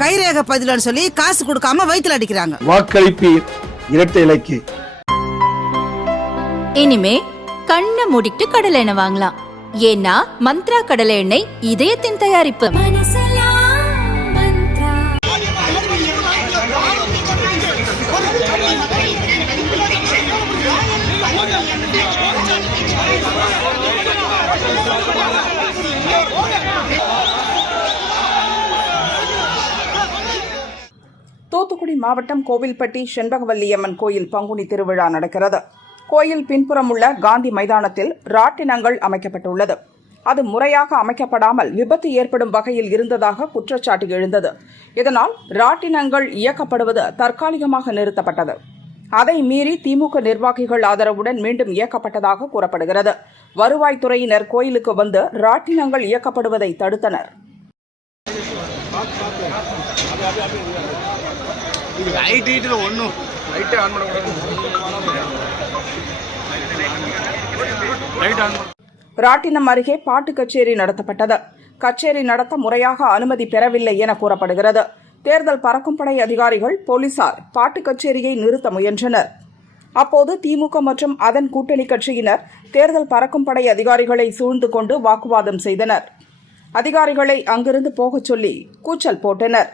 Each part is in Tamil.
கைரேக பதிலன்னு சொல்லி காசு கொடுக்காம வயிற்றுல அடிக்கிறாங்க. வாக்களிப்பீர் இரட்டை இலைக்கு. இனிமே கண்ணை மூடிட்டு கடலை எண்ணெய் வாங்கலாம். ஏன்னா மந்த்ரா கடலை எண்ணெய் இதயத்தின் தயாரிப்பு. தூத்துக்குடி மாவட்டம் கோவில்பட்டி செண்பகவல்லியம்மன் கோயில் பங்குனி திருவிழா நடக்கிறது. கோயில் பின்புறம் உள்ள காந்தி மைதானத்தில் ராட்டினங்கள் அமைக்கப்பட்டுள்ளது. அது முறையாக அமைக்கப்படாமல் விபத்து ஏற்படும் வகையில் இருந்ததாக குற்றச்சாட்டு எழுந்தது. இதனால் ராட்டினங்கள் இயக்கப்படுவது தற்காலிகமாக நிறுத்தப்பட்டது. அதை மீறி திமுக நிர்வாகிகள் ஆதரவுடன் மீண்டும் இயக்கப்பட்டதாக கூறப்படுகிறது. வருவாய்த்துறையினர் கோயிலுக்கு வந்து ராட்டினங்கள் இயக்கப்படுவதை தடுத்தனர். ராட்டினம் அருகே பாட்டு கச்சேரி நடத்தப்பட்டது. கச்சேரி நடத்த முறையாக அனுமதி பெறவில்லை என கூறப்படுகிறது. தேர்தல் பறக்கும் படை அதிகாரிகள், போலீசார் பாட்டு கச்சேரியை நிறுத்த முயன்றனர். அப்போது திமுக மற்றும் அதன் கூட்டணி கட்சியினர் தேர்தல் பறக்கும் படை அதிகாரிகளை சூழ்ந்து கொண்டு வாக்குவாதம் செய்தனர். அதிகாரிகளை அங்கிருந்து போகச் சொல்லி கூச்சல் போட்டனர்.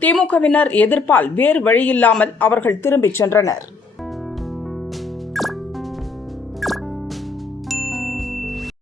திமுகவினர் எதிர்ப்பால் வேறு வழியில்லாமல் அவர்கள் திரும்பிச் சென்றனர்.